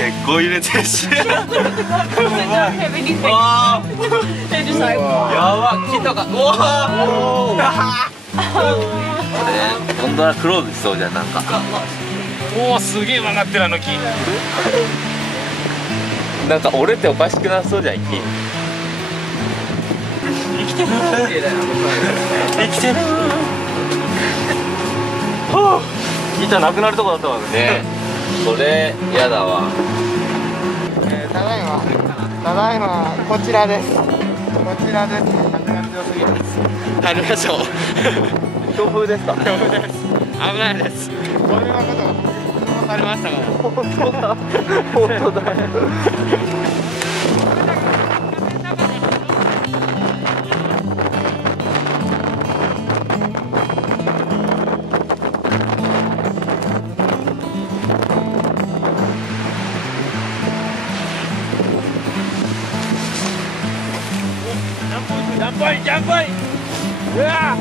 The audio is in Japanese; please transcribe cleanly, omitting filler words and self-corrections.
結構揺れてるし。Such a heavy thing. They're just like, やば、木とか、うわゴンドラクローズしそうじゃん、なんか。おお、すげえ曲がってるあの木。なんか折れておかしくなそうじゃん、木。生きてる。生きてる。木じゃなくなるとこだったわね。それやだわ。ただいまこちらです。こちらです。風が強すぎます。帰りましょう。強風ですか。強風です。危ないです。これはことが質問されましたから。本当だ。本当だ。ジャンプインジャンプイン。うわ。